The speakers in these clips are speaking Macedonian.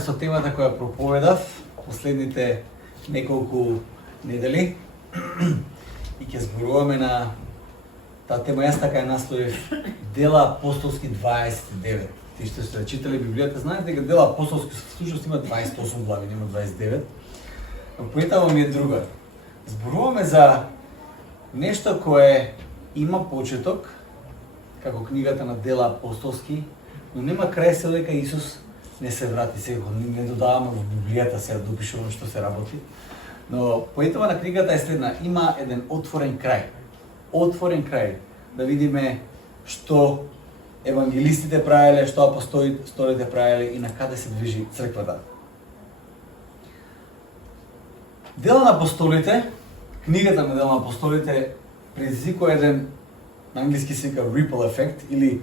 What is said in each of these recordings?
продолжуваме со темата која проповедав последните неколку недели и ќе зборуваме на таа тема. Јас така ја насловив Дела апостолски 29. Ти што сте читали Библијата, знаете дека Дела апостолски всушност има 28 глави, нема 29. Но поетава ми е друга. Зборуваме за нешто кое има почеток, како книгата на Дела апостолски, но нема крај се дека Исус не се врати. Сега не додаваме во Библијата се допишуваме што се работи. Но поетава на книгата е следна: има еден отворен крај. Отворен крај. Да видиме што евангелистите правеле, што апостолите правеле и на каде се движи црквата. Дела на апостолите, книгата на Дела на апостолите предизвикува еден, на англиски се вика ripple ефект или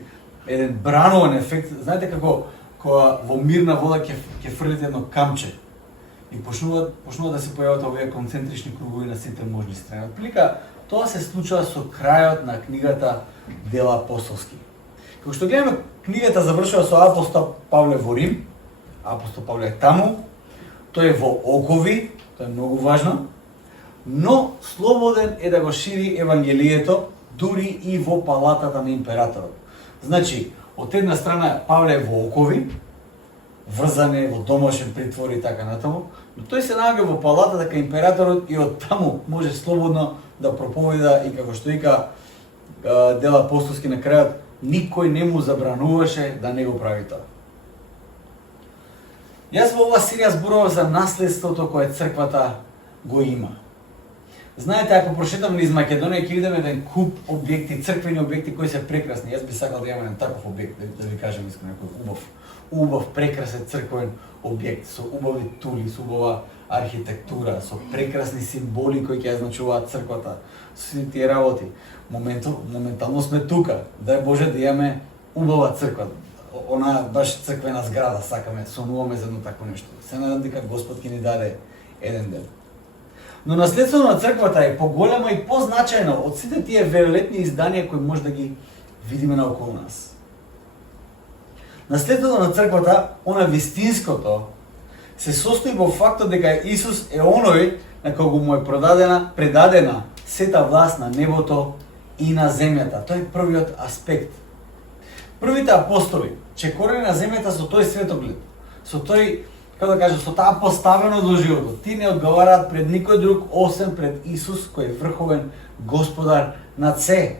еден брановен ефект. Знаете како кога во мирна вода ќе фрлите едно камче и почнуваат да се појават овие концентрични кругови на сите можни страни. Отприлика тоа се случува со крајот на книгата Дела апостолски. Како што гледаме, книгата завршува со апостол Павле во Рим. Апостол Павле е таму, тој е во окови, тоа е многу важно, но слободен е да го шири евангелието дури и во палатата на императорот. Значи, од една страна Павле е во окови, врзан е во домашен притвор и така натаму, но тој се наоѓа во палатата кај императорот и од таму може слободно да проповеда и како што вика Дела апостолски на крајот, никој не му забрануваше да не го прави тоа. Јас во оваа серија зборувам за наследството кое црквата го има. Знаете, ако прошетаме низ Македонија, ќе видиме еден куп објекти, црквени објекти кои се прекрасни. Јас би сакал да имам еден таков објект, да ви кажам искрено, некој убав прекрасен црквен објект со убави тули, со убава архитектура, со прекрасни символи кои ќе ја значуваат црквата, со сите тие работи. Моментално сме тука. Дај Боже да имаме убава црква. Она баш црквена зграда сакаме, сонуваме за едно такво нешто. Се надам дека Господ ќе ни даде еден ден. Но наследството на црквата е поголемо и позначајно од сите тие веролетни изданија кои може да ги видиме наоколу нас. Наследството на црквата, она вистинското, се состои во фактот дека Исус е оној на кого му е предадена сета власт на небото и на земјата. Тој е првиот аспект. Првите апостоли чекорени на земјата со тој светоглед, со тој, како да кажа, со таа поставеност во животот. Ти не одговараат пред никој друг освен пред Исус, кој е врховен господар над се.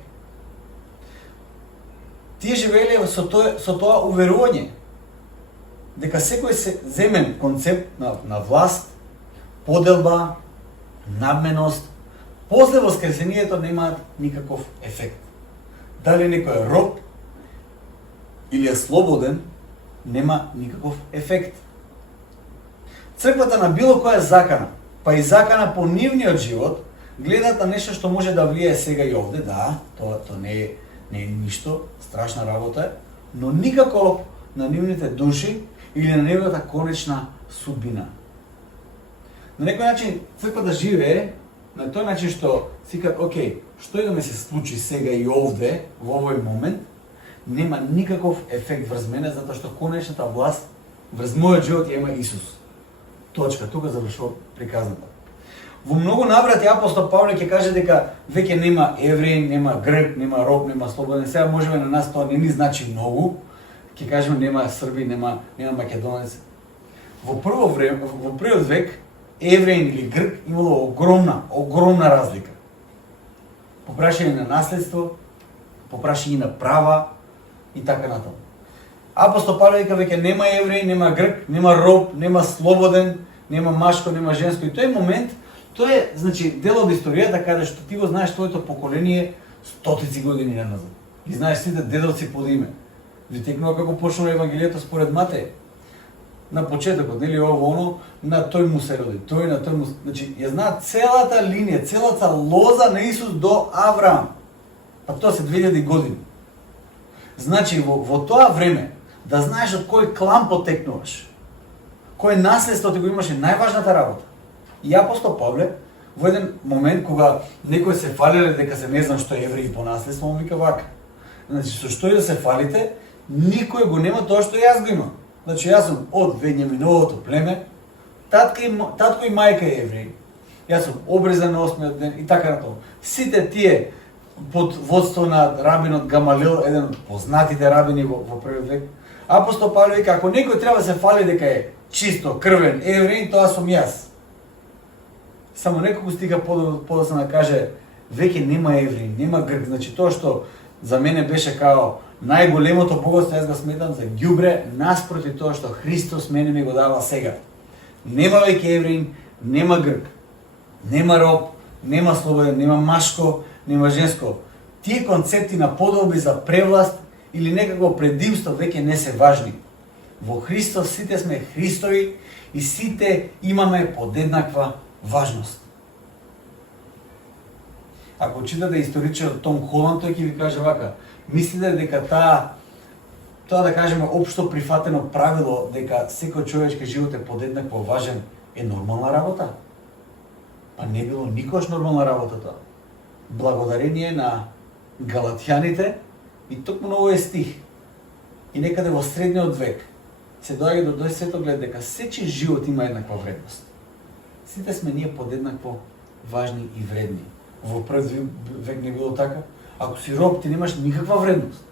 Тие живееле со тоа уверување дека секој земен концепт на власт, поделба, надменост, после воскресението немаат никаков ефект. Дали некој е роб или е слободен, нема никаков ефект. Црквата на било која закана, па и закана по нивниот живот, гледат на нешто што може да влие сега и овде, да, тоа не е ништо, страшна работа е, но никако на нивните души или на нивната конечна судбина. На некој начин црквата живее на тој начин што си кажат, окей, што и да ме се случи сега и овде, во овој момент, нема никаков ефект врз мене, затоа што конечната власт врз мојот живот ја има Исус. Точка, тука завршува приказната. Во многу наврати апостол Павле ќе каже дека веќе нема евреин, нема грк, нема роб, нема слободен. Сега можеме на нас тоа не ни значи многу. Ќе кажеме нема срби, нема македонец. Во првиот век евреин или грк имало огромна разлика. По прашање на наследство, по прашање на права и така натаму. Апостол Павле вика веќе нема евреин, нема грк, нема роб, нема слободен, нема машко, нема женско. И тој момент, тоа е, значи, дел од историјата каде што ти го знаеш твоето поколение стотици години назад. Ги знаеш сите дедовци под име. Ви текнува како почнува Евангелието според Матеј. На почетокот, нели ово оно, на тој му се роди, тој на тој му, значи, ја знаат целата линија, целата лоза на Исус до Авраам. Па тоа се 2000 години. Значи, во тоа време, да знаеш од кој клан потекнуваш, кој наследство ти го имаше, најважната работа. И апостол Павле, во еден момент кога некој се фалеле дека се не знам што е евреи по наследство, му вика вака. Значи, со што и да се фалите, никој го нема тоа што јас го имам. Значи јас сум од Вењаминовото племе, татко и мајка е евреи. Јас сум обрезан на 8-миот ден и така натаму. Сите тие под водство на рабинот Гамалил, еден од познатите рабини во првиот век, апостол Павле вика, ако некој треба да се фали дека е чисто крвен евреин, тоа сум јас. Само неколку стиха подоцна да каже, веќе нема евреин, нема грк. Значи тоа што за мене беше као најголемото богатство, јас го сметам за ѓубре наспроти тоа што Христос мене ми го дава сега. Нема веќе евреин, нема грк, нема роб, нема слободен, нема машко, нема женско. Тие концепти на подолби за превласт или некакво предимство веќе не се важни. Во Христос сите сме Христови и сите имаме подеднаква важност. Ако читате историчарот Том Холанд, тој ќе ви каже вака, мислите дека тоа да кажеме општо прифатено правило дека секој човечки живот е подеднакво важен е нормална работа? Па не било никош нормална работа тоа. Благодарение на галатјаните и токму на овој стих и некаде во средниот век се доаѓа до тој светоглед дека сечи живот има еднаква вредност. Сите сме ние подеднакво важни и вредни. Во прв век не било така. Ако си роб, ти немаш никаква вредност.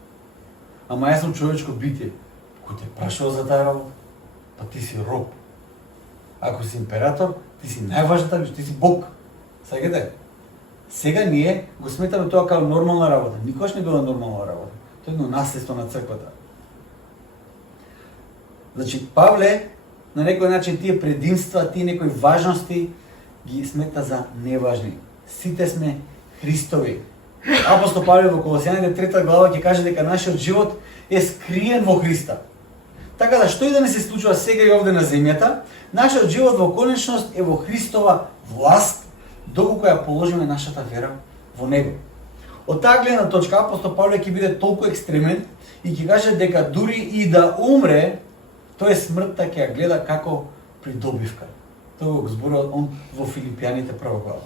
Ама јас сум човечко битие, кој те прашува за таа работа, па ти си роб. Ако си император, ти си најважната личност, ти си Бог. Саѓате? Сега ние го сметаме тоа како нормална работа. Никогаш не била нормална работа. Тоа е едно наследство на црквата. Значи, Павле, на некој начин тие предимства, тие некои важности ги смета за неважни. Сите сме Христови. Апостол Павле во Колосјаните 3 глава ќе каже дека нашиот живот е скриен во Христа. Така да што и да не се случува сега и овде на земјата, нашиот живот во конечност е во Христова власт, доколку ја положиме нашата вера во Него. Од таа гледна точка апостол Павле ќе биде толку екстремен и ќе каже дека дури и да умре, тој смртта ќе ја гледа како придобивка. Тоа го зборува он во Филипјаните 1 глава.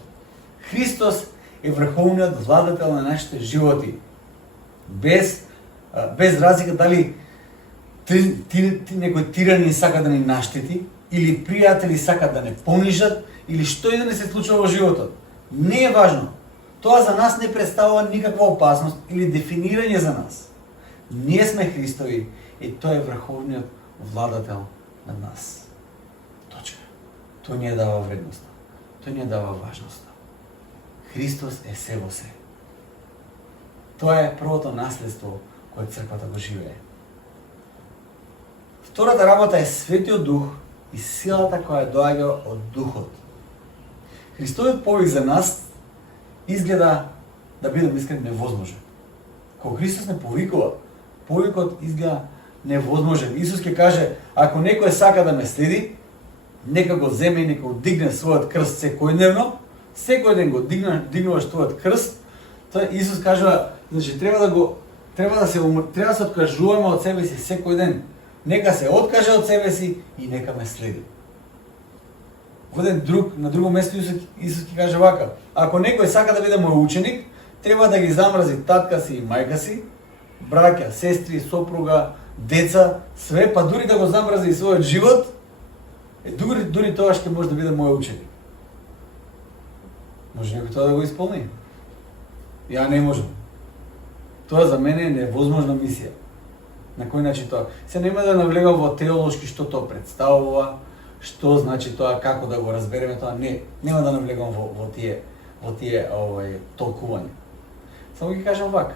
Христос е врховниот владател на нашите животи. Без разлика дали некој тиранин сака да ни наштети, или пријатели сака да не понижат, или што и да не се случува во животот. Не е важно. Тоа за нас не представува никаква опасност или дефинирање за нас. Ние сме Христови и тој е врховниот владател над нас. Точка. Тој ни ја дава вредноста. Тој ни ја дава важноста. Христос е се во се. Тоа е првото наследство кое црквата го живее. Втората работа е Светиот Дух и силата која доаѓа од Духот. Христовиот повик за нас изгледа, да бидам искрен, невозможен. Кога Христос не повикува, повикот изгледа невозможен. Исус ќе каже, ако некој сака да ме следи, нека го земе и нека го дигне својот крст секојдневно, секој ден го дигнуваш твојот крст, тоа Исус кажува, значи треба да се откажуваме од себе си секој ден. Нека се откаже од себе си и нека ме следи. На друго место Исус ќе каже вака, ако некој сака да биде мој ученик, треба да ги замрази татка си и мајка си, браќа, сестри, сопруга, деца, све, па дури да го замрази и својот живот, дури тоа ќе може да биде мој ученик. Може некој тоа да го исполни? Ја не можам. Тоа за мене е невозможна мисија. На кој начин тоа? Се нема да навлегам во теолошки што тоа представува, што значи тоа, како да го разбереме тоа, нема да навлегам во тие толкувања. Само ги кажам вака.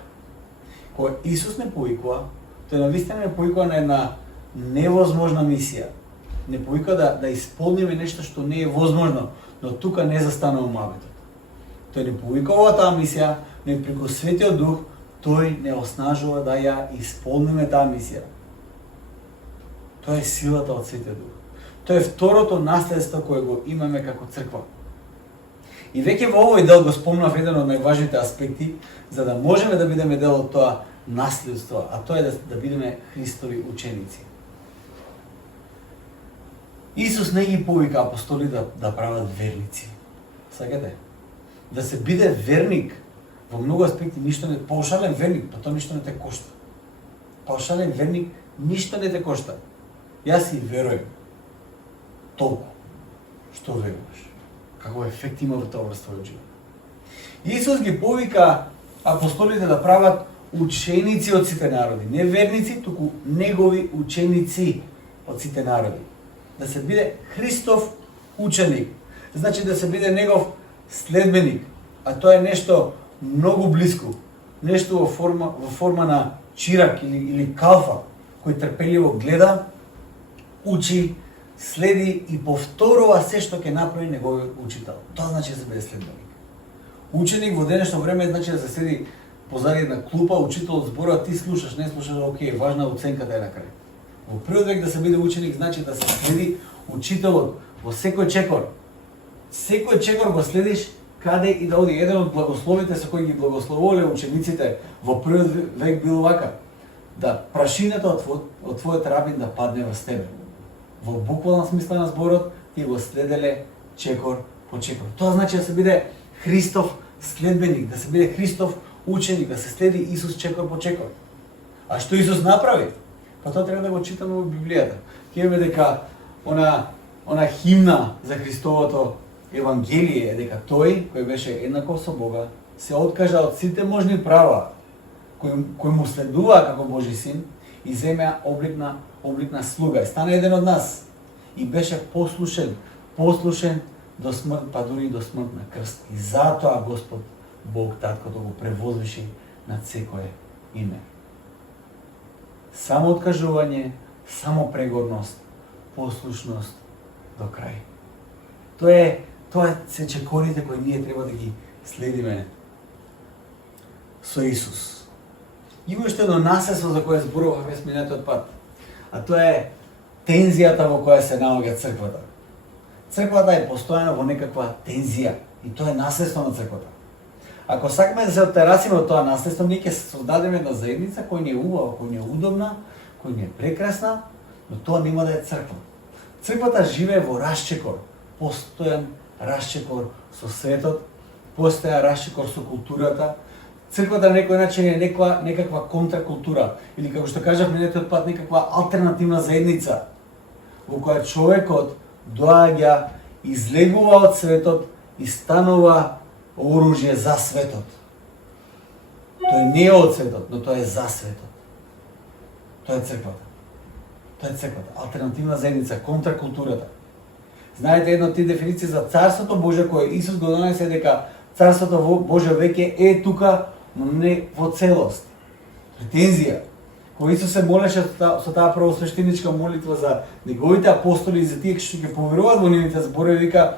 Кога Исус не повикува, тој навистина не повикува на една невозможна мисија. Не повикува да исполниме нешто што не е возможно, но тука не застанува муабетот. Тој не повикува таа мисија, но и преку Светиот Дух тој не оснажува да ја исполниме таа мисија. Тоа е силата од Светиот Дух. Тоа е второто наследство кое го имаме како црква. И веќе во овој дел го спомнав еден од најважните аспекти, за да можеме да бидеме дел од тоа наследство, а тоа е да бидеме Христови ученици. Исус не ги повика апостоли да прават верници. Сакате? Да се биде верник во многу аспекти ништо не паушален верник, па тоа ништо не те кошта. Паушален верник ништо не те кошта. Јас си веруjem. Толку. Што веруваш? Како ефект има во тоа врз твојот живот? Исус ги повика апостолите да прават ученици од сите народи. Не верници, туку негови ученици од сите народи. Да се биде Христов ученик. Значи да се биде негов следбеник. А тоа е нешто многу блиско. Нешто во форма на чирак или калфа, кој трпеливо гледа, учи, следи и повторува се што ќе направи неговиот учител. Тоа значи да се биде следбеник. Ученик во денешно време значи да се седи позади една клупа, учителот зборува, ти слушаш, не слушаш, окей, важна оценката е на крај. Во првиот век да се биде ученик значи да се следи учителот во секој чекор. Секој чекор го следиш каде и да оди. Еден од благословите со кои ги благословувале учениците во првиот век бил вака: да прашината од твојот рабин да падне во тебе. Во буквална смисла на зборот ти го следеле чекор по чекор. Тоа значи да се биде Христов следбеник, да се биде Христов ученик, да се следи Исус чекор по чекор. А што Исус направи? Па тоа треба да го читаме во Библијата. Ќе видиме дека она химна за Христовото Евангелие е дека тој кој беше еднаков со Бога се откажа од сите можни права кои му следуваа како Божи син и земеа облик на слуга. И стана еден од нас и беше послушен до смрт, па дури до смрт на крст. И затоа Господ Бог Таткото го превозвиши над секое име. Само откажување, само прегорност, послушност до крај. Тоа е се чекорите кои ние треба да ги следиме со Исус. Има уште едно наследство за кое зборувавме минатиот пат, а тоа е тензијата во која се наоѓа црквата. Црквата е постојано во некаква тензија и тоа е наследство на црквата. Ако сакаме да се оттерасиме од тоа наследство, ние ќе создадеме една заедница која ни е убава, која ни е удобна, која ни е прекрасна, но тоа нема да е црква. Црквата живее во расчекор, постојан расчекор со светот, постојан расчекор со културата. Црквата на некој начин е некаква контракултура, или како што кажав минатиот пат, некаква алтернативна заедница, во која човекот доаѓа, излегува од светот и станува оружје за светот. Тој не е од светот, но тој е за светот. Тоа е црквата. Тоа е црквата. Алтернативна заедница, контракултурата. Знаете, една од тие дефиниции за Царството Божие кој Исус го донесе дека Царството Божие веќе е тука, но не во целост. Претензија. Кој Исус се молеше со таа првосвештеничка молитва за неговите апостоли и за тие што ќе поверуваат во нивните зборови, вика: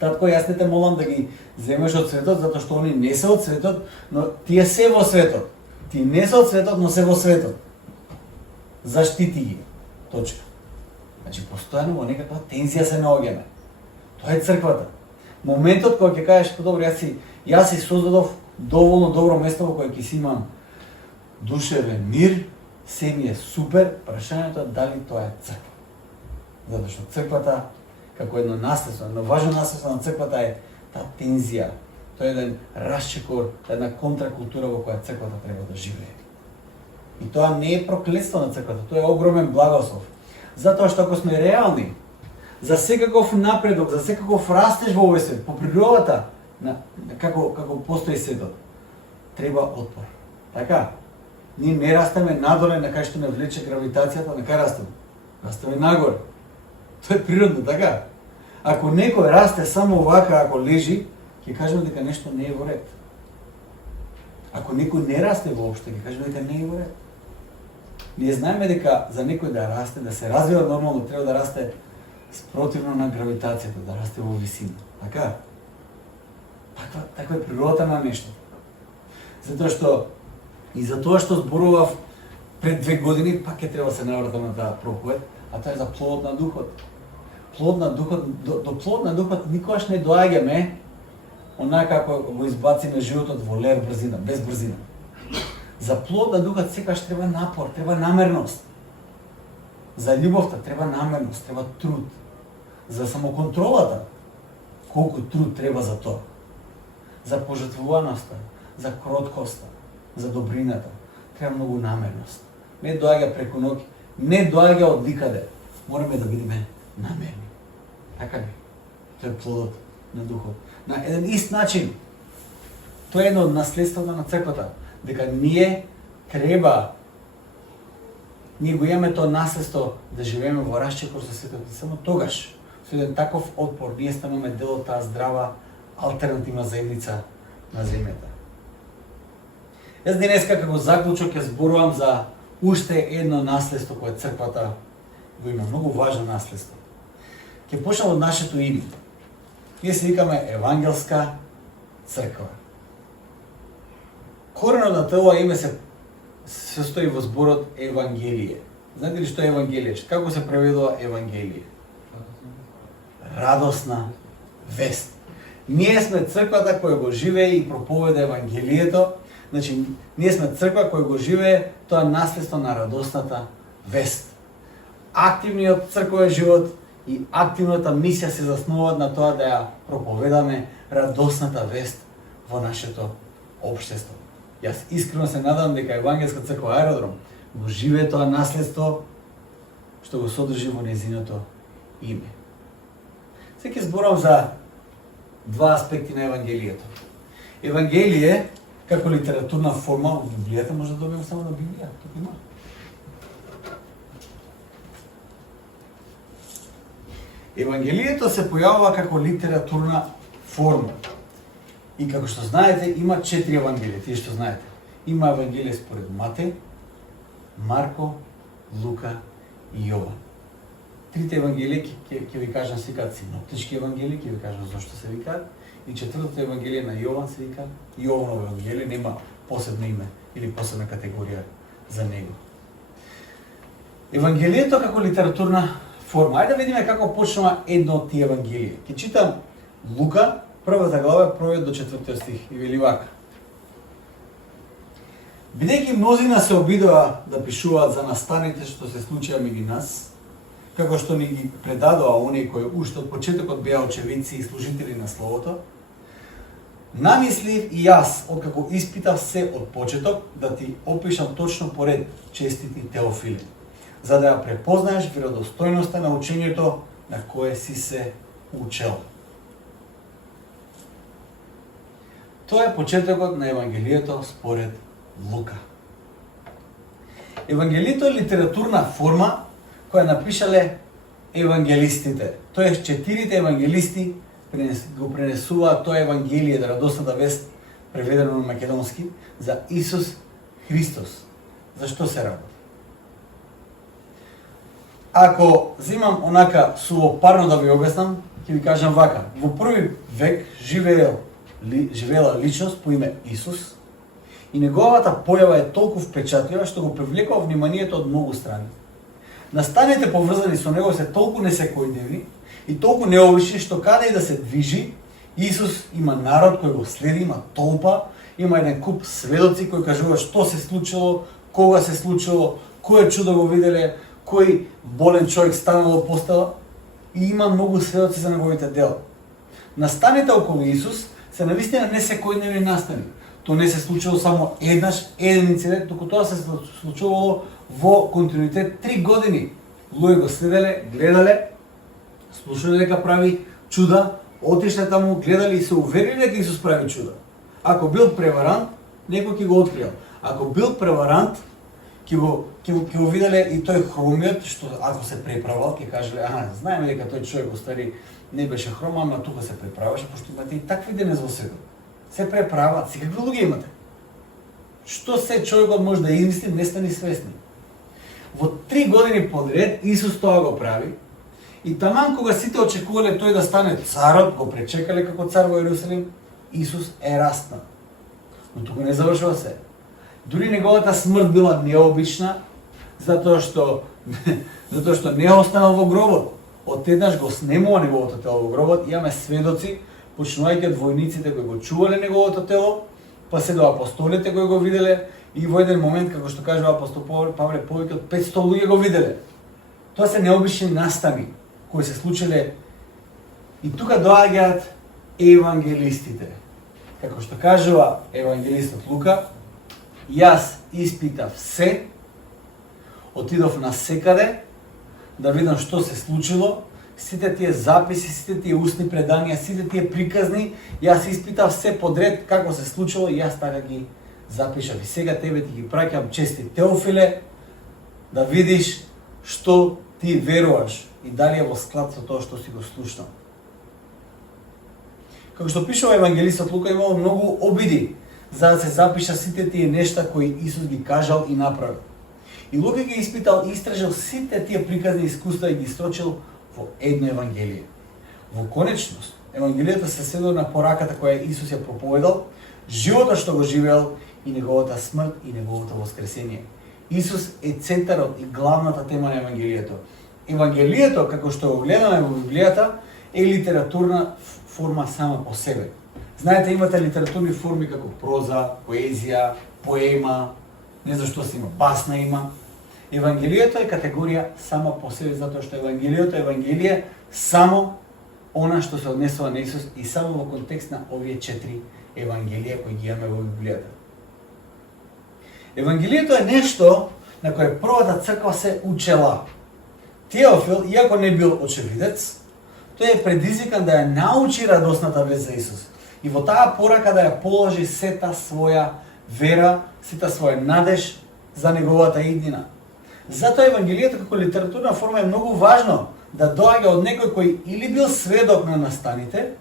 Татко, јас не те молам да ги земеш од светот, затоа што они не се од светот, но тие се во светот. Ти не се од светот, но се во светот. Заштити ги. Точка. Значи, постојано во некаква тензија се наоѓаме. Тоа е црквата. Моментот кога ќе кажеш: добро, јас си создадов доволно добро место во кое ќе си имам душевен мир, се ми е супер, прашањето е дали тоа е црква. Затоа што црквата, како едно наследство, едно важно наследство на црквата е таа тензија. Тоа е еден расчекор, една контракултура во која црквата треба да живее. И тоа не е проклетство на црквата, тоа е огромен благослов. Затоа што ако сме реални, за секаков напредок, за секаков растеж во овој свет, по природата, како постои светот, треба отпор. Така? Ние не растеме надоле на кај што не влече гравитацијата, на кај растеме? Растеме нагоре. Тоа е природно, така? Ако некој расте само овака, ако лежи, ќе кажеме дека нешто не е во ред. Ако некој не расте воопште, ќе кажеме дека не е во ред. Ние знаеме дека за некој да расте, да се развива нормално, треба да расте спротивно на гравитацијата, да расте во висина. Така? Таква е природата на нешто. Затоа што зборував пред 2 години, пак ќе треба да се навратам на таа проповед, а тоа е за плодот на духот. До плод на духот никогаш не доаѓаме онака како го избациме животот во лер брзина, без брзина. За плод на духот секогаш треба напор, треба намерност. За љубовта треба намерност, треба труд. За самоконтролата, колку труд треба за тоа. За пожртвуваноста, за кроткоста, за добрината, треба многу намерност. Не доаѓа преку ноќ, не доаѓа од никаде. мораме да бидеме намерни. Така ли? Тоа е плодот на духот. На еден ист начин, тоа е едно од наследството на црквата, дека ние го имаме тоа наследство да живееме во расчекор со Светот и само тогаш, со еден таков отпор, ние стануваме дел од таа здрава алтернативна заедница на земјата. Јас денеска како заклучок ќе зборувам за уште едно наследство кое црквата го има, многу важно наследство. Ќе почнам од нашето име. Ние се викаме Евангелска црква. Коренот на тоа име се состои во зборот Евангелие. Знаете ли што е Евангелие? Како се преведува Евангелие? Радосна вест. Ние сме црквата која го живее и проповеда Евангелието. Значи, ние сме црква која го живее тоа наследство на радосната вест. Активниот црковен живот и активната мисија се заснуваат на тоа да ја проповедаме радосната вест во нашето општество. Јас искрено се надам дека Евангелска црква Аеродром го живее тоа наследство што го содржи во незиното име. Сега ќе зборам за два аспекти на Евангелието. Евангелие како литературна форма од Библијата може да добием само на Библија, тука има. Евангелието се појавува како литературна форма. И како што знаете, има 4 евангелија, тие што знаете. Има евангелие според Матеј, Марко, Лука и Јован. Трите евангелија ќе ви кажам се викаат синоптички евангелии, ќе ви кажам зошто се викаат. И четвртото евангелие на Јован се вика Јованово евангелие, нема посебно име или посебна категорија за него. Евангелието како литературна форма. Ајде да видиме како почнува едно од тие евангелија. Ќе читам Лука, првата глава, првиот до 4 стих, и вели вака. Бидејќи мнозина се обидоа да пишуваат за настаните што се случија меѓу нас, како што ни ги предадоа оние кои уште од почетокот беа очевидци и служители на Словото, намислив и јас, откако испитав се од почеток, да ти опишам точно поред, честити Теофиле, за да ја препознаеш веродостојноста на учењето на кое си се учел. Тоа е почетокот на Евангелието според Лука. Евангелието е литературна форма која напишале евангелистите. Тоест, 4 евангелисти го пренесуваат тоа Евангелие, да радосната вест, преведено на македонски, за Исус Христос. Зашто се работи? Ако земам онака сувопарно да ви објаснам, ќе ви кажам вака. Во први век живеела личност по име Исус и неговата појава е толку впечатлива што го привлекува вниманието од многу страни. Настаните поврзани со него се толку несекојдневни и толку необични што каде и да се движи, Исус има народ кој го следи, има толпа, има еден куп сведоци кои кажуваат што се случило, кога се случило, кој чудо го виделе, кој болен човек станал од постела, и има многу сведоци за неговите дела. Настаните околу Исус се навистина несекојдневни настани. Тоа не се случило само еднаш, еден инцидент, туку тоа се случувало во континуитет 3 години. Луѓе го следеле, гледале, слушале дека прави чуда, отишле таму, гледали и се уверили дека Исус прави чуда. Ако бил преварант, некој ќе го откриел. Ако бил преварант, ќе го виделе и тој хромиот, што ако се преправал, ќе кажеле, знаеме дека тој човек стари не беше хром, ама тука се преправаше, пошто имате и такви денес во светот. Се преправат, секакви луѓе имате. Што се човекот може да измисли, не сте ни свесни. Во 3 години подред Исус тоа го прави и таман кога сите очекувале тој да стане царот, го пречекале како цар во Јерусалим, Исус е раснат. Но тука не завршува се. Дури неговата смрт била необична, затоа што не останал во гробот. Одеднаш го снемува неговото тело во гробот, имаме сведоци, почнувајќи од војниците кои го чувале неговото тело, па се до апостолите кои го виделе и во еден момент, како што кажува апостол Павле, повеќе од 500 луѓе го виделе. Тоа се необични настани кои се случиле и тука доаѓаат евангелистите. Како што кажува евангелистот Лука, јас испитав се, отидов на секаде, да видам што се случило, сите тие записи, сите тие устни преданија, сите тие приказни, јас испитав се подред како се случило и јас така ги запишав. И сега тебе ти ги праќам, чести Теофиле, да видиш што ти веруваш и дали е во склад со тоа што си го слушнал. Како што пишува евангелистот Лука, имало многу обиди за да се запиша сите тие нешта кои Исус ги кажал и направил. И Лука ги испитал и истражил сите тие приказни искуства и ги строчил во едно евангелие. Во конечност, евангелието се сведува на пораката која Исус ја проповедал, животот што го живеел и неговата смрт и неговото воскресение. Исус е центарот и главната тема на евангелието. Евангелието, како што го гледаме во Библијата, е литературна форма сама по себе. Знаете, имате литературни форми како проза, поезија, поема, не знам што се има, басна има. Евангелието е категорија сама по себе, затоа што Евангелието е Евангелие само она што се однесува на Исус и само во контекст на овие 4 Евангелија кои ги имаме во Библијата. Евангелието е нешто на кое првата црква се учела. Теофил, иако не бил очевидец, тој е предизвикан да ја научи радосната вест за Исус. И во таа порака да ја положи сета своја вера, сета своја надеж за неговата иднина. Затоа Евангелието како литературна форма е многу важно да доаѓа од некој кој или бил сведок на настаните,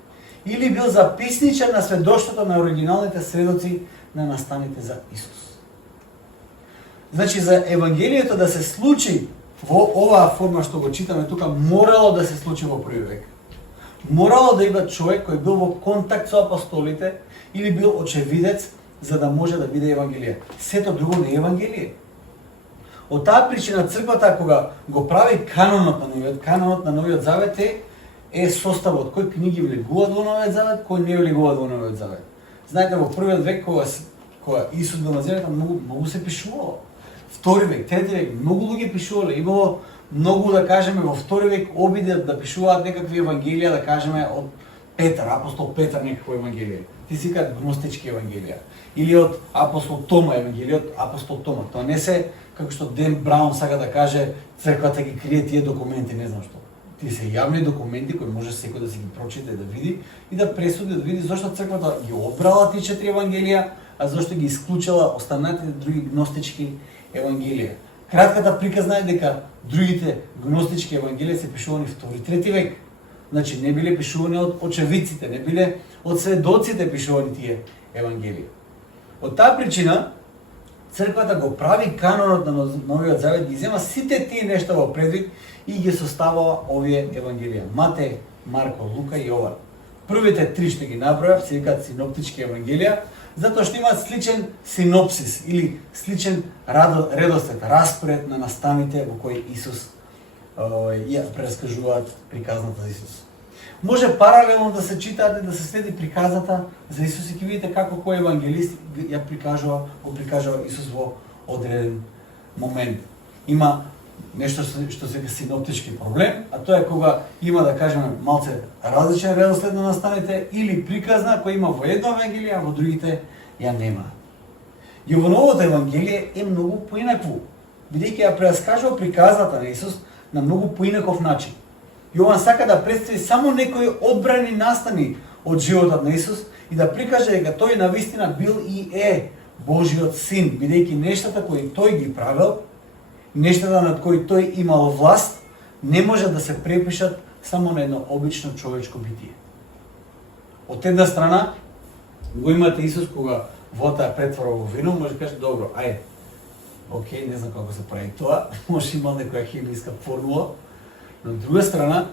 или бил записничар на сведоштвото на оригиналните сведоци на настаните за Исус. Значи, за Евангелието да се случи во оваа форма што го читаме тука, морало да се случи во први век. Морало да има човек кој бил во контакт со апостолите или бил очевидец за да може да биде Евангелие. Сето друго не е Евангелие. Од таа причина црквата кога го прави канонот на Новиот Завет е составот кои книги влегуваат во Новиот Завет, кои не влегуваат во Новиот Завет. Знаете, во првиот век кога Исус бил на земјата, многу се пишувало. Втори век, трети век, многу луѓе пишувале. Имало многу, да кажеме, во втори век обиде да пишуваат некакви евангелија, да кажеме, од Петар, апостол Петар некакво евангелие. Ти си кажат гностички евангелија. Или од апостол Тома евангелие, од апостол Тома. Тоа не се, како што Ден Браун сака да каже, црквата ги крие тие документи, не знам што. Тие се јавни документи кои може секој да си ги прочита и да види и да пресуди, да види зашто црквата ги одбрала тие 4 евангелија, а зашто ги исклучила останатите други гностички евангелија. Кратката приказна е дека другите гностички евангелија се пишувани втори, трети век. Значи не биле пишувани од очевидците, не биле од сведоците пишувани тие евангелија. Од таа причина црквата го прави канонот на Новиот Завет, ги зема сите тие нешта во предвид и ги составува овие евангелија. Матеј, Марко, Лука и Јован. Првите 3 што ги набројав се викаат синоптички евангелија, затоа што имаат сличен синопсис или сличен редослед, распоред на настаните во кои Исус ја прераскажуваат приказната за Исус. Може паралелно да се читаат и да се следи приказната за Исус и ќе видите како кој евангелист ја го прикажува Исус во одреден момент. Има нешто што се ка синоптички проблем, а тоа е кога има, да кажеме, малце различен редослед на настаните или приказна која има во едно евангелие, а во другите ја нема. Јовановото евангелие е многу поинакво, бидејќи ја прераскажува приказната на Исус на многу поинаков начин. Јован сака да представи само некои одбрани настани од животот на Исус и да прикаже дека тој навистина бил и е Божиот син, бидејќи нештата кои тој ги правил, нештата над кои тој имал власт, не може да се препишат само на едно обично човечко битие. Од една страна, го имате Исус кога вода ја претвора во вино, може да каже, добро, ајде, окей, не знам како се прави тоа, може има некоја хемиска формула, но од друга страна,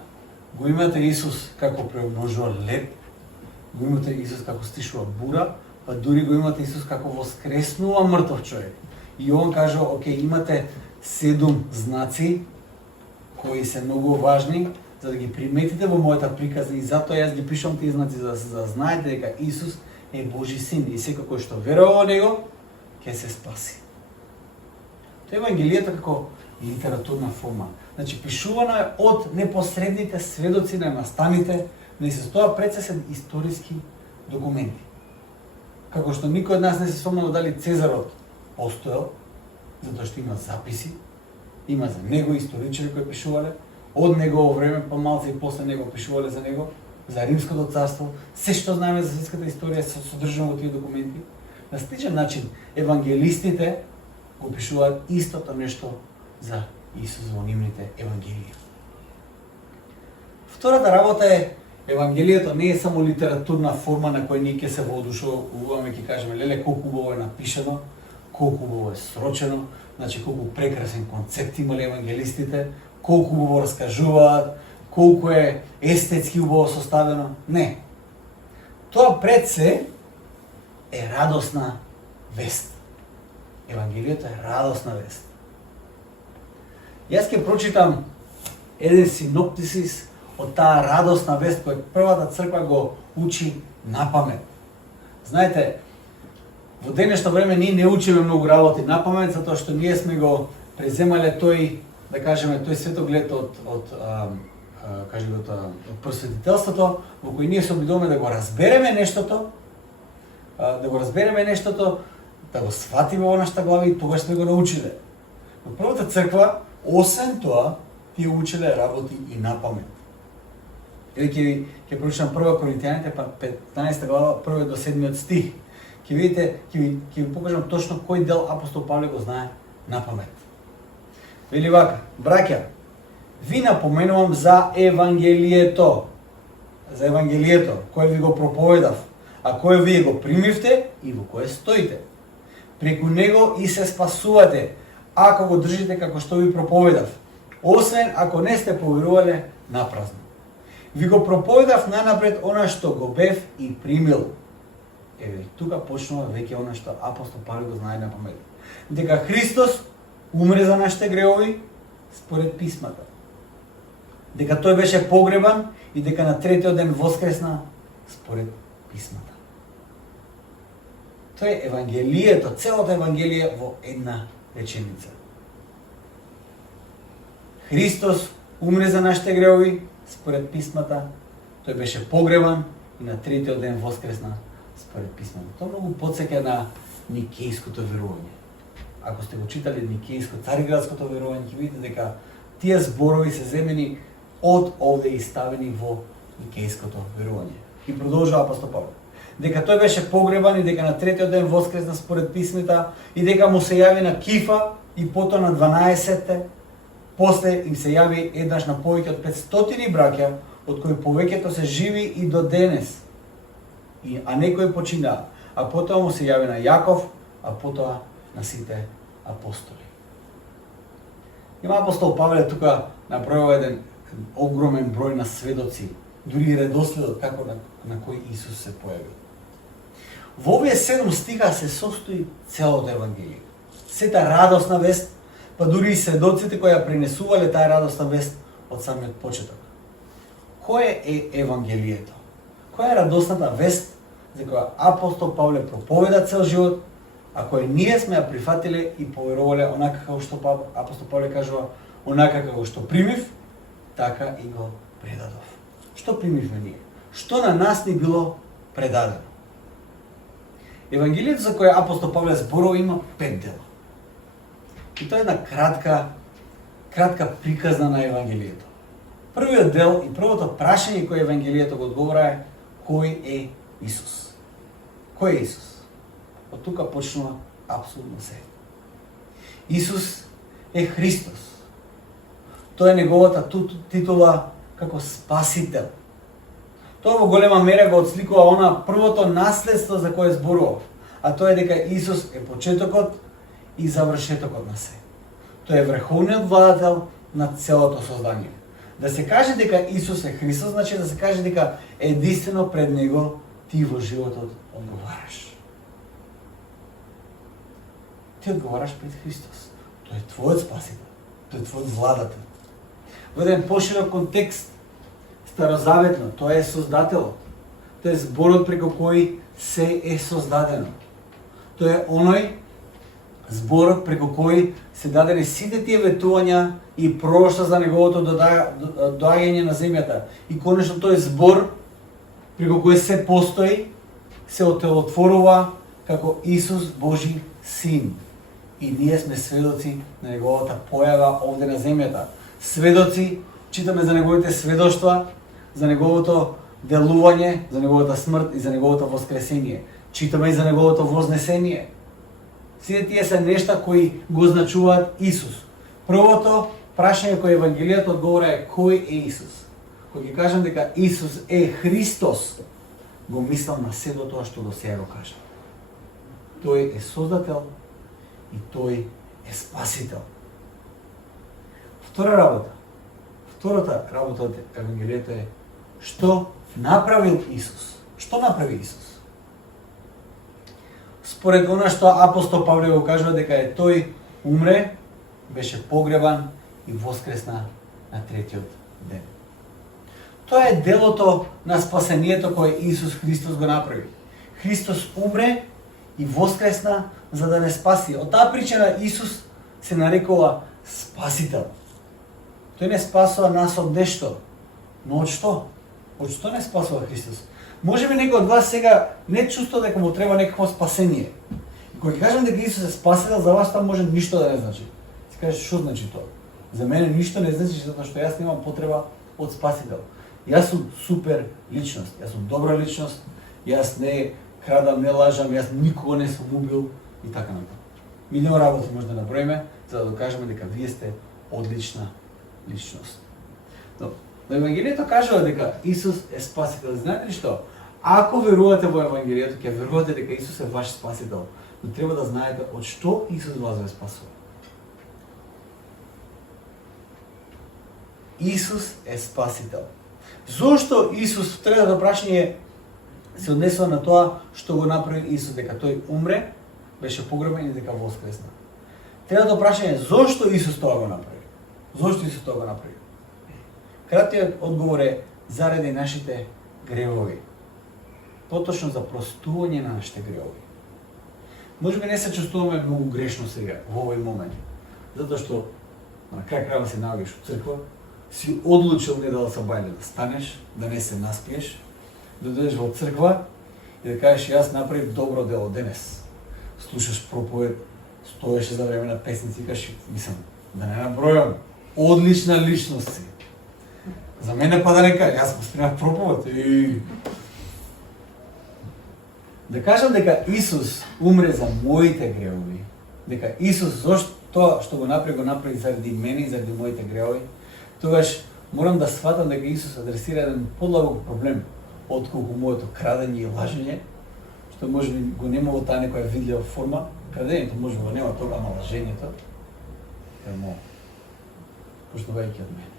го имате Исус како преумножува лед, го имате Исус како стишува бура, па дури го имате Исус како воскреснува мртов човек. И он кажа, окей, имате 7 знаци кои се многу важни, за да ги приметите во мојата приказна и затоа јас ги пишам тие знаци за да знаете дека Исус е Божи син и секој кој што верува во него ќе се спаси. Тоа е евангелието како литературна форма. Значи пишувано е од непосредните сведоци на настаните, но и се тоа пред се историски документи. Како што никој од нас не се спомнува дали Цезарот постоел, затоа што има записи, има за него историчари кои пишувале, од негово време, па малце и после него пишувале за него, за Римското царство, се што знаеме за светската историја се содржано во тие документи. На сличен начин, евангелистите го пишуваат истото нешто за Исус во нивните евангелија. Втората работа е, евангелието не е само литературна форма на која ние ќе се воодушевуваме, ќе кажеме, леле, колку убаво е напишано, колку убаво е срочено, значи колку прекрасен концепт имале евангелистите, колку убаво раскажуваат, колку е естетски убаво составено. Не. Тоа пред се е радосна вест. Евангелието е радосна вест. Јас ќе прочитам еден синоптисис од таа радосна вест која првата црква го учи на памет. Знаете, во денешно време ние не учиме многу работи на памет, затоа што ние сме го преземале тој, да кажеме, тој светоглед од просветителството, во кој ние се обидуваме да го разбереме нештото, да го сватиме во нашата глава и тогаш сме го научиле. Во првата црква, освен тоа, тие учеле работи и на памет. Или ќе прочитам 1 Коринтијаните, па 15 глава, 1 до 7 стих. Ќе видите, ќе ви покажам точно кој дел апостол Павле го знае на памет. Вели вака: браќа, ви напоменувам за Евангелието, кое ви го проповедав, а кое вие го примивте и во кое стоите. Преку него и се спасувате, ако го држите како што ви проповедав, освен ако не сте поверувале напразно. Ви го проповедав најнапред она што го бев и примил. Еве, тука почнува веќе она што апостол Павле го знае на памет. Дека Христос умре за нашите гревови според писмата. Дека тој беше погребан и дека на третиот ден воскресна според писмата. Тоа е Евангелието, целото Евангелие во една реченица. Христос умре за нашите гревови според писмата, тој беше погребан и на третиот ден воскресна според писмата. Тоа многу потсеќа на никејското верување. Ако сте го читали никејско цариградското верување, ќе видите дека тие зборови се земени од овде и ставени во никејското верување. И продолжува апостол Павле. Дека тој беше погребан и дека на третиот ден воскресна според писмата и дека му се јави на Кифа и потоа на 12-те. После им се јави еднаш на повеќе од 500 браќа, од кои повеќето се живи и до денес. А некои починаа. А потоа му се јави на Јаков, а потоа на сите апостоли. Има апостол Павле тука набројува еден огромен број на сведоци, дури редоследот како на кој Исус се појавил. Во овие 7 стиха се состои целото Евангелие. Сета радосна вест, па дури и сведоците кои ја принесувале таа радосна вест од самиот почеток. Кој е Евангелието? Која е радосната вест за која апостол Павле проповеда цел живот, а која ние сме ја прифатиле и поверувале онака како што апостол Павле кажува, онака како што примив, така и го предадов. Што примивме ние? Што на нас ни било предадено? Евангелието за која апостол Павле зборува има 5 дела. И тоа е една кратка приказна на Евангелието. Првиот дел и првото прашање кој Евангелието го одговора е кој е Исус. Кој е Исус? Од тука почнува апсолутно се. Исус е Христос. Тоа е неговата титула како Спасител. Тоа во голема мера го отсликува она првото наследство за кое зборував, а тоа е дека Исус е почетокот и завршетокот на се. Тој е врховниот владател на целото создание. Да се каже дека Исус е Христос, значи да се каже дека единствено пред Него ти во животот одговараш. Ти одговараш пред Христос. Тој е твојот спасител. Тој е твојот владател. Во еден поширок контекст, старозаветно, тој е создателот. Тој е зборот преку кој се е создадено. Тој е оној зборот преку кој се дадени сите тие ветувања и пророштва за неговото доаѓање на земјата. И конечно тој збор преку кој се постои, се отелотворува како Исус Божи Син. и ние сме сведоци на неговата појава овде на земјата. Сведоци, читаме за неговите сведоштва, за неговото делување, за неговата смрт и за неговото воскресение. Читаме и за неговото вознесение. Сите тие се нешта кои го значуваат Исус. Првото прашање кој Евангелијата одговора е кој е Исус. Кога ќе кажам дека Исус е Христос, го мислам на седо тоа што до сега го кажам. Тој е Создател и тој е Спасител. Втората работа од Евангелијата е што направил Исус. Што направи Исус? Според она што апостол Павле го кажува дека е тој умре, беше погребан и воскресна на третиот ден. Тоа е делото на спасението кое Исус Христос го направи. Христос умре и воскресна за да не спаси. Од таа причина Исус се нарекува Спасител. Тој не спасува нас од нешто. Но од што? Од што не спасува Христос? Може би некој од вас сега не чувствува дека му треба некакво спасение. И кога кажам дека Исус е Спасител, за вас тоа може ништо да не значи. Си кажеш што значи тоа? За мене ништо не значи затоа што јас немам потреба од Спасител. Јас сум супер личност, јас сум добра личност, јас не крадам, не лажам, јас никога не сум убил и така натаму. Милион работи може да наброиме за да докажеме дека вие сте одлична личност. Но Евангелието кажува дека Исус е Спасител. Знаете ли што? Ако верувате во Евангелието, ќе верувате дека Исус е ваш Спасител. Но треба да знаете од што Исус вас ве спасува. Исус е Спасител. Зошто Исус, третото прашање се однесува на тоа што го направи Исус, дека тој умре, беше погребан и дека воскресна. Третото прашање е зошто Исус тоа го направи? Зошто Исус тоа го направи? Краткиот одговор е заради нашите гревови. Поточно за простување на нашите гревови. Може би не се чувствуваме многу грешно сега, во овој момент. Затоа што на крај крајва се наоѓаш у црква, си одлучил недела сабајле да станеш, да не се наспиеш, да дојдеш во црква и да кажеш јас направив добро дело денес. Слушаш проповед, стоеше за време на песници и кажеш, мислам, да не набројам, одлична личност си. За мене па да не кажа, јас спремав проповед и... Да кажам дека Исус умре за моите гревови, дека Исус зошто тоа што го направи заради мене и заради моите гревови, тогаш морам да сватам дека Исус адресира еден подлабок проблем отколку моето крадење и лажење, што може би го нема во таа некоја видлива форма. Крадењето може би го нема тога, ама лажењето е мо почнувајќи од мене.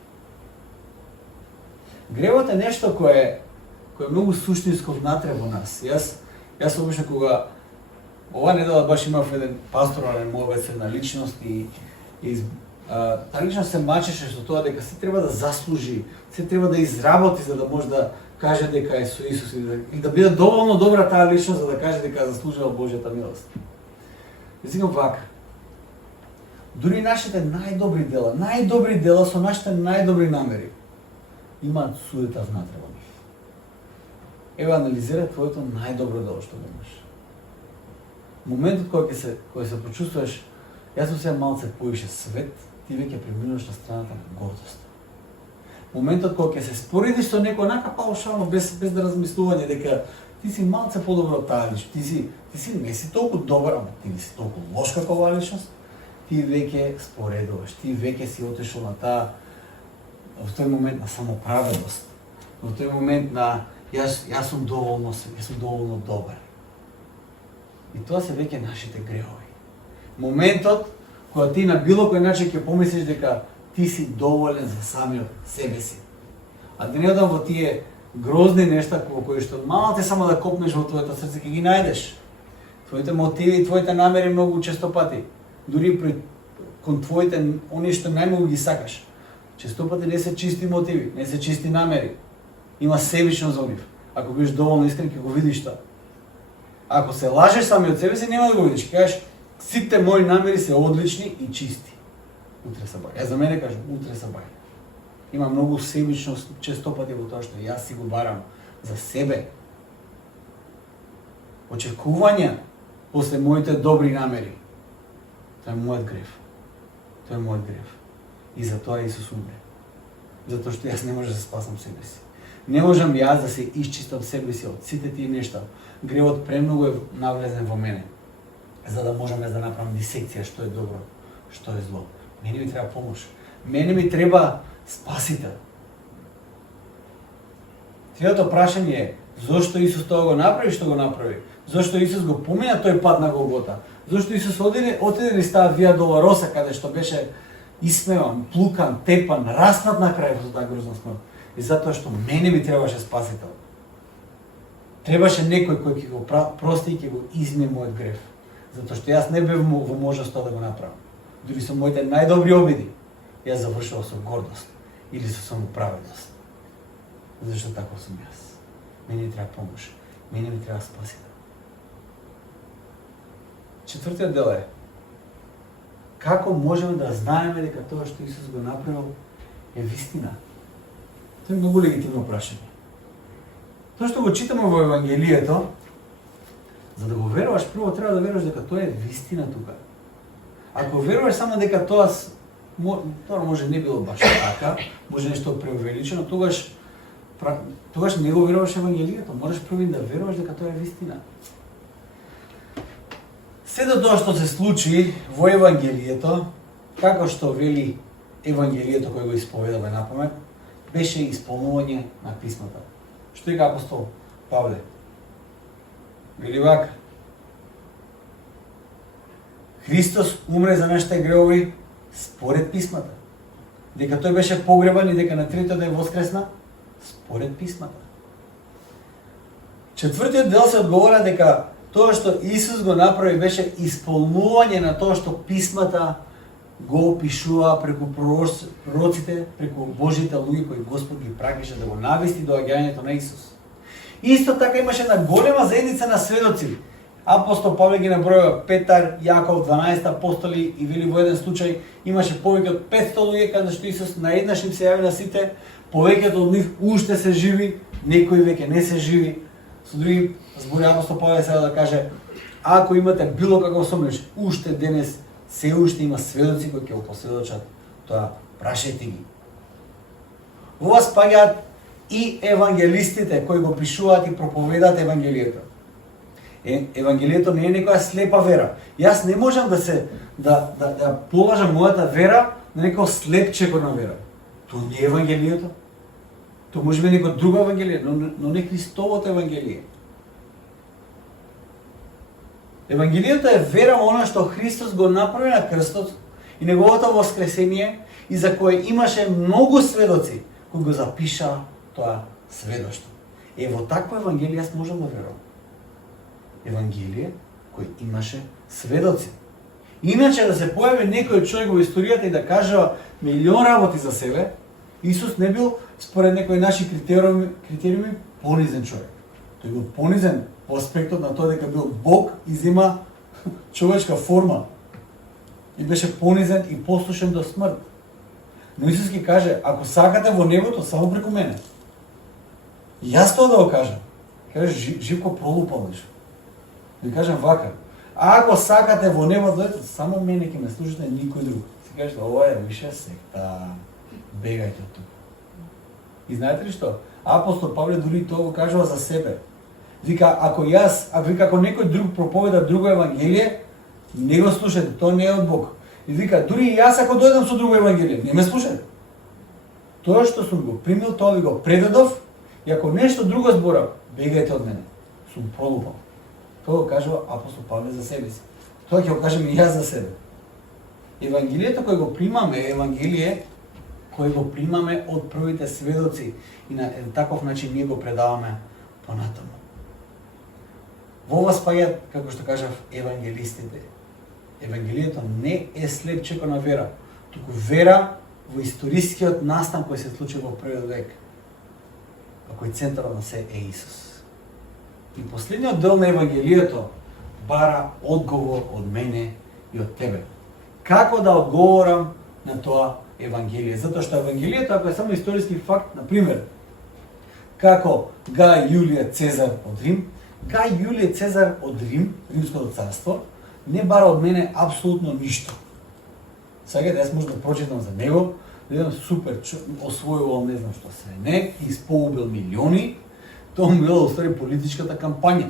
Гревот е нешто кое е многу суштинско внатре во нас. Јас обично кога оваа недела баш имав еден пасторален мојот личност и таа личност се мачеше со тоа дека се треба да заслужи, се треба да изработи за да може да каже дека е со Исус и да биде доволно добра таа личност за да каже дека заслужува Божјата милост. И зикам вака. Дури нашите најдобри дела со нашите најдобри намери имаат суета внатре во нив. Ева анализира твоето најдобро дело што го имаш. Моментот кога се почувствуваш, јас сум сега малце поише свет, ти веќе преминуваш на страната на гордост. Моментот кога ќе се споредиш со некој онака паушално без да размислување дека ти си малце подобро од таа личност, ти си не си толку добар, ама ти не си толку лош како оваа личност, ти веќе споредуваш, ти веќе си отишол на таа во тој момент на самоправедност, во тој момент на јас сум доволно добар. И тоа се веќе нашите гревови. Моментот кога ти на било кој начин ќе помислиш дека ти си доволен за самиот себе си. А да не одам во тие грозни нешта во кои што малце само да копнеш во твоето срце ќе ги најдеш. Твоите мотиви и твоите намери многу често пати, дури кон твоите оние што најмногу ги сакаш. Често пати не се чисти мотиви, не се чисти намери. Има себичност за нив. Ако бидеш доволно искрен, ќе го видиш тоа. Ако се лажеш сами од себе си, нема да го видиш. Ќе кажеш, сите мои намери се одлични и чисти. Утре са бај. За мене кажам, утре са бај. Има многу себичност често пати во тоа што јас си го барам за себе. Очекувања после моите добри намери. Тоа е мојот грев. Тоа е мојот грев. И затоа Исус умре. Затоа што јас не можам да спасам себе си. Не можам јас да се исчистам себе си од сите тие нешта. Гревот премногу е навлезен во мене. За да можам да направам дисекција што е добро, што е зло. Мене ми треба помош. Мене ми треба спасител. Третото прашање е зошто Исус тоа го направи што го направи? Зошто Исус го помина тој пат на Голгота? Зошто Исус отиде низ таа Вија Долороса каде што беше исмеван, плукан, тепан, распнат на крај во таа грозна смрт? И затоа што мене ми требаше спасител. Требаше некој кој ќе го прости и ќе го измие мојот грев. Затоа што јас не бев во можност тоа да го направам. Дури со моите најдобри обиди, јас завршував со гордост или со самоправедност. Зашто тако сум јас. Мене ми треба помош. Мене ми треба спасител. Четвртиот дел е како можеме да знаеме дека тоа што Исус го направил е вистина? Тоа е многу легитимно прашање. Тоа што го читаме во Евангелието, за да го веруваш, прво треба да веруваш дека тоа е вистина тука. Ако веруваш само дека тоа може не било баш така, може нешто преувеличено, тогаш не го веруваш Евангелието. Можеш прво да веруваш дека тоа е вистина. Сето тоа што се случи во Евангелието, како што вели Евангелието кој го исповедаме напамет, беше исполнување на писмата. Што вика апостол Павле? Вели вака: Христос умре за нашите гревови според писмата. Дека тој беше погребан и дека на третиот ден воскресна според писмата. Четвртиот дел се одговора дека тоа што Исус го направи беше исполнување на тоа што писмата го опишува преку пророците, преку Божите луѓе кои Господ ги пракеше да го навести доаѓањето на Исус. Исто така имаше една голема заедница на сведоци. Апостол Павле ги набројува Петар, Јаков, 12 апостоли и вели во еден случај имаше повеќе од 500 луѓе каде што Исус наеднаш им се јави на сите, повеќето од нив уште се живи, некои веќе не се живи. Со други збори апостол Павле сега да каже: ако имате било каков сомнеш, уште денес се уште има сведоци кои ќе го посведочат тоа, прашајте ги. Во вас спаѓаат и евангелистите кои го пишуваат и проповедаат Евангелието. Евангелието не е некоја слепа вера. Јас не можам да положам мојата вера на некој слеп чекор на вера. Тоа не е Евангелието. Тоа може би некој друго Евангелие, но не Христовото Евангелие. Евангелието е вера во она што Христос го направи на крстот и неговото воскресение, и за кое имаше многу сведоци кои го запиша тоа сведоштво. Во такво Евангелие јас можам да верувам. Евангелие кој имаше сведоци. Иначе да се појави некој човек во историјата и да кажува милион работи за себе, Исус не бил според некои наши критериуми понизен човек. Тој бил понизен во аспектот на тоа дека бил Бог и зема човечка форма и беше понизен и послушен до смрт. Но Исус ги каже: ако сакате во небото, само преку мене. И јас тоа да го кажам. Каже Живко пролупал нешто. Ви кажам вака: ако сакате во небото, само мене ќе ме слушате, никој друг. Си кажете: ова е више секта, бегајте од тука. И знаете ли што? Апостол Павле дури тоа го кажува за себе. Вика, ако некој друг проповеда друго евангелие, не го слушате, тоа не е од Бог. И вика, дури и јас ако дојдам со друго евангелие, не ме слушате. Тоа што сум го примил, тоа ви го предадов, и ако нешто друго зборам, бегајте од мене. Сум пролупал. Тоа го кажува апостол Павле за себе си. Тоа ќе го кажем и јас за себе. Евангелието кој го примаме е евангелие кој го примаме од првите сведоци и на таков начин ние го предаваме понатаму. Во ова спаѓаат, како што кажав, евангелистите. Евангелието не е слепчеко на вера, туку вера во историскиот настан кој се случи во првиот век, а кој центарот на се е Исус. И последниот дел на Евангелието бара одговор од мене и од тебе. Како да одговорам на тоа Евангелие? Затоа што Евангелието, ако е само историски факт, например, како Гај Јулиј Цезар од Рим, Гај Јулиј Цезар од Рим, Римското царство, не бара од мене апсолутно ништо. Сега јас може да прочитам за него, да видам супер, освојувал не знам што се не, испоубил милиони, тоа му била уствари политичката кампања.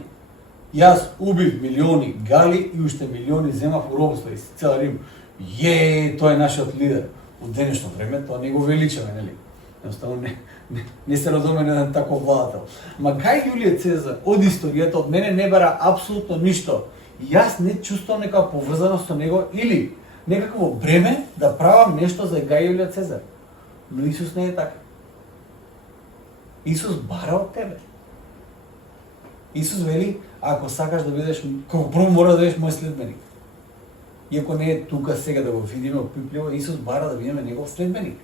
Јас убив милиони гали и уште милиони земав у робство и цел Рим. Тој е нашиот лидер. Од денешно време тоа не го величаме, нели? Едноставно не се разуме на таков владател. Ма кај Јулиј Цезар од историјата од мене не бара апсолутно ништо. Јас не чувствувам некаква поврзаност со него или некакво бреме да правам нешто за Гај Јулиј Цезар. Но Исус не е така. Исус бара од тебе. Исус вели, ако сакаш да бидеш, како прво мора да бидеш мој следбеник. Иако не е тука сега да го видиме опипливо, Исус бара да бидеме негов следбеник.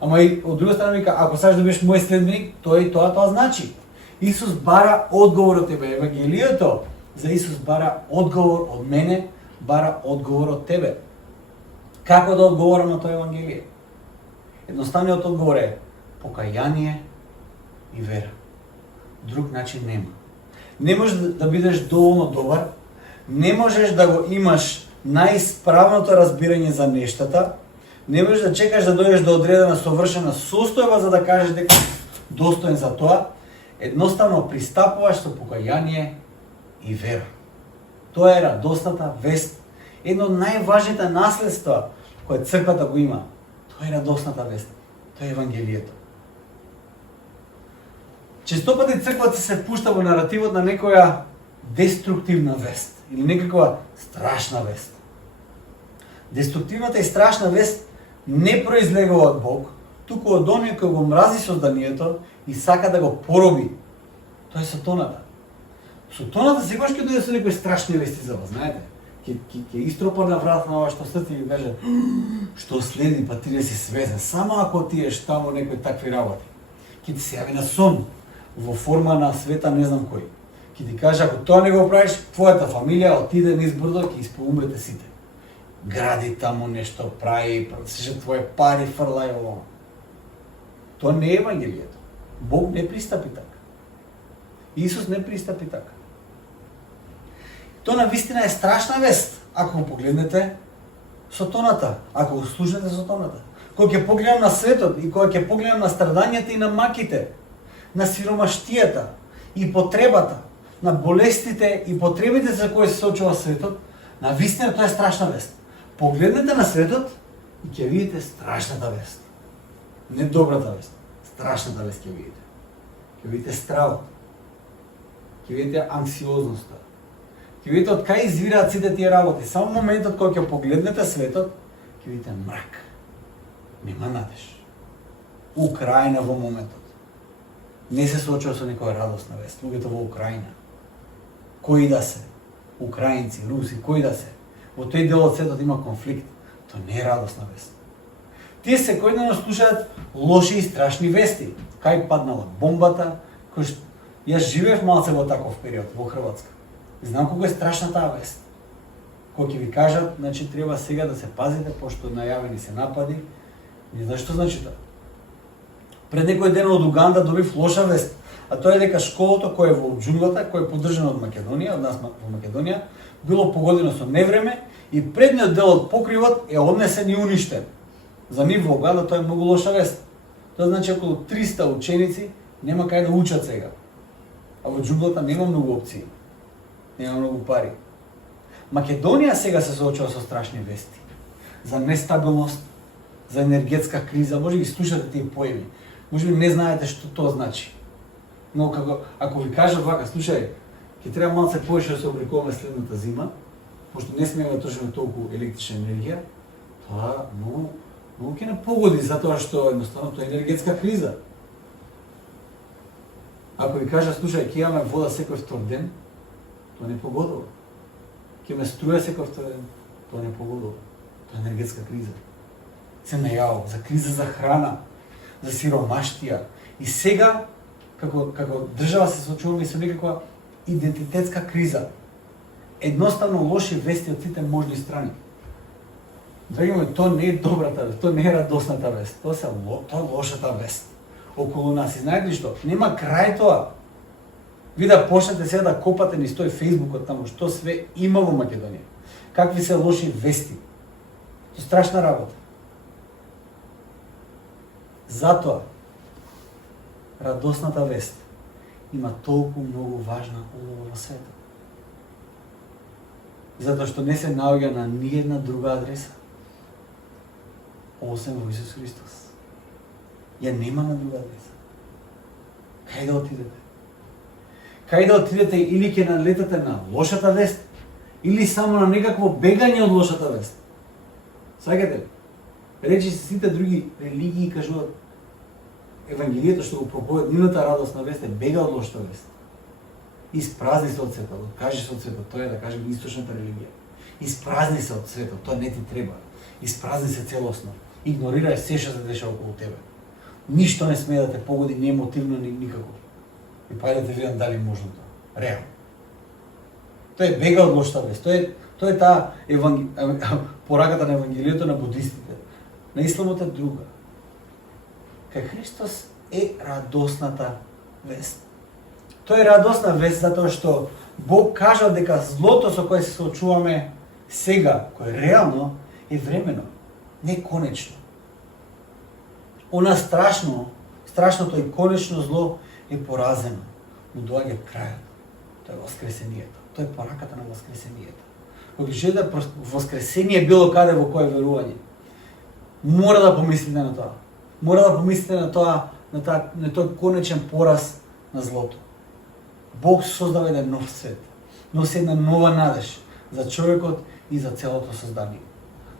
Ама и од друга страна вика, ако сакаш да бидеш мој следбеник, тоа значи. Исус бара одговор од тебе. Евангелието за Исус бара одговор од мене, бара одговор од тебе. Како да одговорам на тоа Евангелие? Едноставниот одговор е покаяние и вера. Друг начин нема. Не можеш да бидеш доволно добар, не можеш да го имаш најисправното разбирање за нештата, не можеш да чекаш да дојдеш до одредена совршена состојба за да кажеш дека достоен за тоа. Едноставно пристапуваш со покаяние и вера. Тоа е радосната вест. Едно од најважните наследства која црквата го има. Тоа е радосната вест. Тоа е Евангелието. Често пати црквата се пушта во наративот на некоја деструктивна вест или некаква страшна вест. Деструктивната и страшна вест не произлегува од Бог, туку од оној кој го мрази созданието и сака да го пороби. Тоа е сатоната. Сатоната секогаш ќе дојде со некои страшни вести за вас, знаете. Ќе истропа на врат на вашето срце и ќе каже што следи, па ти не си свезен. Само ако ти еш таму некои такви работи. Ќе ти се јави на сон во форма на света не знам кој. Ќе ти каже ако тоа не го правиш, твојата фамилија отиде низ брдо ќе испоумрете сите. Гради таму нешто, прави, сеше твоje пари фрлај ово. Тоа не е Евангелието. Бог не пристапи така. Исус не пристапи така. Тоа навистина е страшна вест, ако го погледнете сатоната, ако го слушнете сатоната. Кога ќе погледам на светот и кога ќе погледам на страдањата и на маките, на сиромаштијата и потребата, на болестите и потребите за кои се соочува светот, навистина тоа е страшна вест. Погледнете на светот и ќе видите страшната вест. Не добрата вест, страшната вест ќе видите. Ќе видите стравот. Ќе видите анксиозноста. Ќе видите од кај извираат сите тие работи. Само моментот кога ќе погледнете светот, ќе видите мрак. Нема надеж. Украина во моментот не се соочува со некоја радосна вест. Луѓето во Украина, кои да се, украинци, руси, кои да се, во тој дел од светот има конфликт. Тоа не е радосна вест. Тие секојдневно слушаат лоши и страшни вести. Кај паднала бомбата, јас живеев малце во таков период во Хрватска. Знам колку е страшна таа вест. Кога ќе ви кажат, значи треба сега да се пазите пошто најавени се напади. Не знаеш што значи тоа. Пред некој ден од Уганда добив лоша вест, а тоа е дека школото кое е во џунглата, кое е поддржано од Македонија, од нас во Македонија, било погодено со невреме и предниот дел од покривот е однесен и уништен. За нив во Уганда тоа е многу лоша вест. Тоа значи околу 300 ученици нема кај да учат сега. А во џунглата нема многу опции. Нема многу пари. Македонија сега се соочува со страшни вести. За нестабилност, за енергетска криза, може ги слушате тие поеми. Може би не знаете што тоа значи. Но ако ви кажат вака, слушај, ќе треба малце повеќе да се обликуваме следната зима, пошто не смееме да трошиме толку електрична енергија, тоа многу ќе не погоди затоа што едноставно тоа е енергетска криза. Ако ви кажа, слушај, ќе имаме вода секој втор ден, тоа не погодува. Ќе ме струја секој втор ден, тоа не погодува. Тоа е енергетска криза. Се најавува за криза за храна, за сиромаштија. И сега, како држава се соочуваме со некаква идентитетска криза. Едноставно лоши вести од сите можни страни. Драги мои, тоа не е добрата вест, тоа не е радосната вест, тоа е лошата вест околу нас. И знаете што? Нема крај тоа. Ви да почнете сега да копате низ тој Фејсбукот таму, што све има во Македонија. Какви се лоши вести. Тоа страшна работа. Затоа, радосната вест има толку многу важна улога во светот. Затоа што не се наоѓа на ниедна друга адреса, освен во Исус Христос. Ја нема на друга адреса. Кај да отидете? Кај да отидете или ќе налетате на лошата вест, или само на некакво бегање од лошата вест. Саѓате ли? Речи се сите други религии кажуваат Евангелието што го проповед нивната радосна вест е бега од лошата вест. Испразни се од светот, откажи се од светот, тоа е да кажем источната религија. Испразни се од светот, тоа не ти треба. Испразни се целосно. Игнорирај се што се дешава околу тебе. Ништо не смее да те погоди ни емотивно ни никако. И па да те видам дали можно тоа. Реално. Тоа е бега од лошата вест. Тоа е таа пораката на Евангелието на будистите. На исламот е друга. Кај Христос е радосната вест. Тоа е радосна вест затоа што Бог кажа дека злото со кое се соочуваме сега, кое реално е времено, не конечно. Она страшното и конечно зло е поразено, но доаѓа крајот. Тоа е воскресението. Тоа е пораката на воскресението. Кога желите воскресение било каде во кое верување, мора да помислите на тоа. Мора да помислите на тоа, на тој конечен пораз на злото. Бог создава еден нов свет, носи една нова надеж за човекот и за целото создание.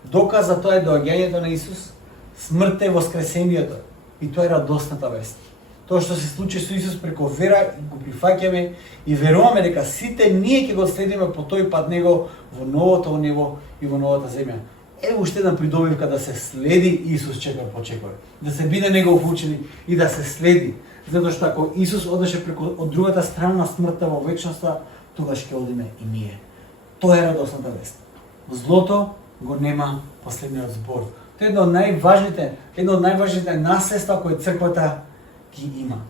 Доказ за тоа е доаѓањето на Исус, смртта и воскресението, и тоа е радосната вест. Тоа што се случи со Исус преку вера и го прифаќаме и веруваме дека сите ние ќе го следиме по тој пат него во новото небо и во новата земја. Ево уште една придобивка да се следи Исус чекор по чекор, да се биде негов ученик и да се следи. Затоа што ако Исус одеше преку од другата страна на смртта во вечноста, тогаш ќе одиме и ние. Тоа е радосната вест. Злото го нема последниот збор. Тоа е едно од најважните наследства кои црквата ги има.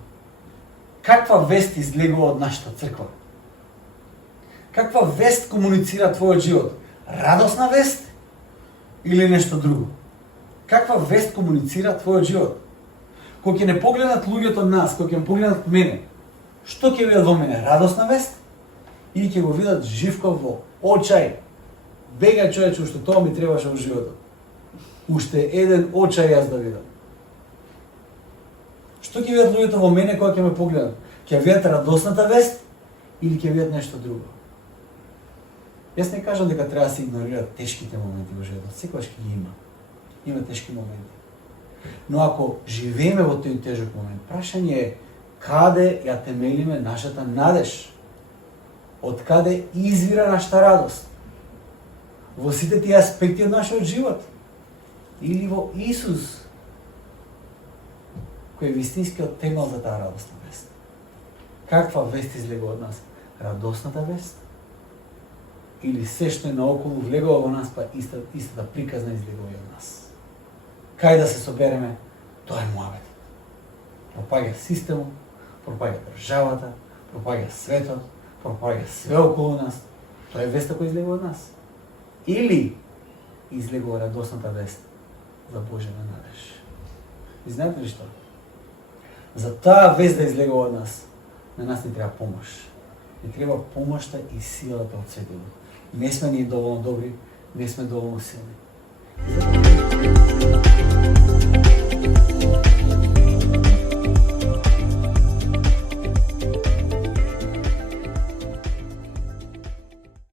Каква вест излегува од нашата црква? Каква вест комуницира твојот живот? Радосна вест или нешто друго? Каква вест комуницира твојот живот? Кога ќе не погледнат луѓето нас, кога ќе погледнат мене, што ќе видат во мене? Радосна вест? Или ќе го видат живков во очај? Бегај човече, уште тоа ми требаше во животот. Уште еден очај јас да видам. Што ќе видат луѓето во мене кога ќе ме погледнат? Ќе видат радосната вест или ќе видат нешто друго? Јас не кажам дека треба да се игнорират тешките моменти во животот. Секогаш ќе ги има. Има тешки моменти. Но ако живееме во тој тежок момент, прашање е каде ја темелиме нашата надеж? Од каде извира нашата радост? Во сите тие аспекти од нашиот живот? Или во Исус, кој е вистинскиот темел за таа радосна вест? Каква вест излегува од нас? Радосната вест? Или се што е наоколу влегува во нас, па истата приказна излегува од нас? Кај да се собереме? Тоа е муабетот. Пропаѓа системот, пропаѓа државата, пропаѓа светот, пропаѓа све околу нас. Тоа е веста која излегува од нас. Или излегува радосната вест за Божена надеж. И знаете ли што? За таа вест да излегува од нас, на нас не треба помош. Не треба помошта и силата од Светот Дух. Не сме ние доволно добри, не сме доволно силни.